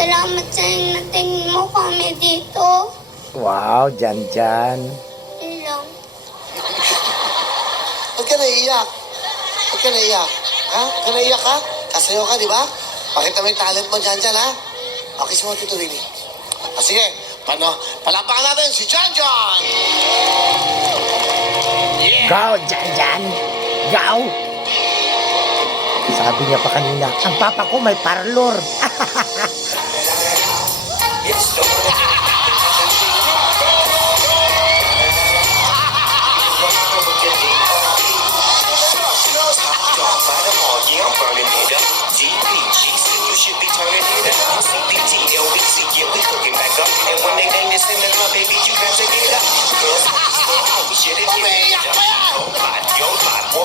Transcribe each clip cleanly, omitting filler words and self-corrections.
Salamat sa inating mo kami dito. Wow, Janjan. Yun lang. Huwag ka naiiyak. Huwag ka naiiyak. Ha? Huwag ka naiiyak ha? Kasayo ka, di ba? Pakita mo yung talent mo, Janjan, ha? Okay, mo, Tito Willie. Sige, palapakan natin si Janjan! Go, Janjan. Go. Sabi niya pa kanina, ang papa ko may parlor.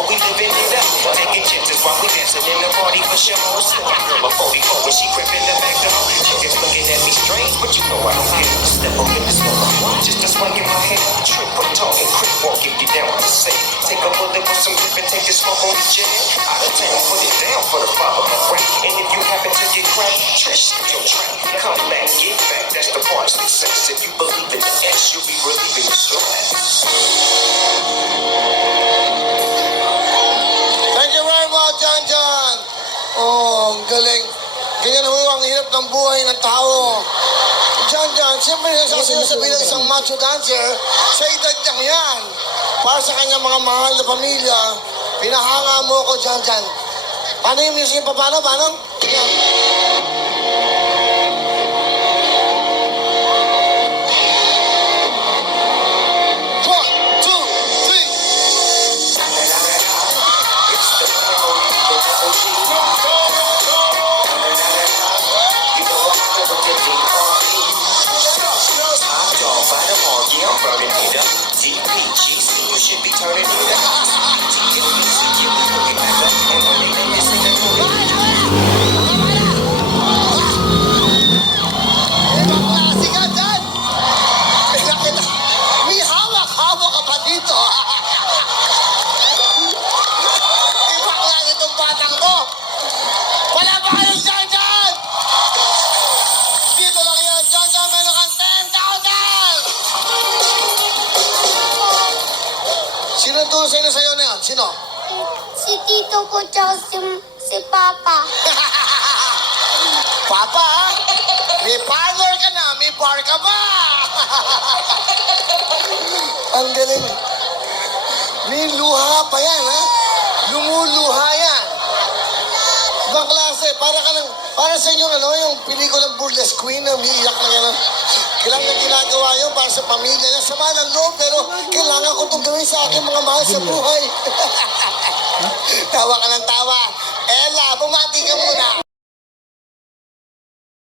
We living it up, taking chances while we dancing in the party for show. Girl, a 44 when she crept in the back door. She just looking at me strange, but you know I don't care. Step up in the smoke, just a swing in my head. Trip, I'm talking, quick walk, if you down with the set. Take a bullet with some grip and take the smoke on the jet. Out of town, put it down for the father of rap. And if you happen to get cracked, trash your track. Come back, get back, that's the part of success. If you believe in the S, you'll be relieving the stress. Janjan! Oh, ang galing. Ganyan ho ang hirap ng buhay ng tao. Janjan, siyempre nasasayo sa bilang isang macho dancer, sa edad niyang yan. Para sa kanyang mga mahal na pamilya, pinahanga mo ko, Janjan. Paano yung music? Paano? Yan. You should be turning it up. Klase ka dyan! May hawak-hawak ka pa dito. Ibang klase itong batang to. Wala ba kayong Janjan? Dito lang yan, Janjan, meron kang 10,000! Sino tulong sa inyo sa'yo na yan? Sino? Si Tito ko tsaka si Papa. Papa, ha? May parlor ka na, may bar ka ba? Ang galing. May luha pa yan, ha? Lumuluha yan. Ibang klase, para sa inyo, yung pelikulang Burlesque Queen na umiiyak na gano'n. Kailangan ginagawa yun para sa pamilya niya. Sama ng loob, pero kailangan ko itong gawin sa aking mga mahal sa buhay. Tawa ka ng tawa.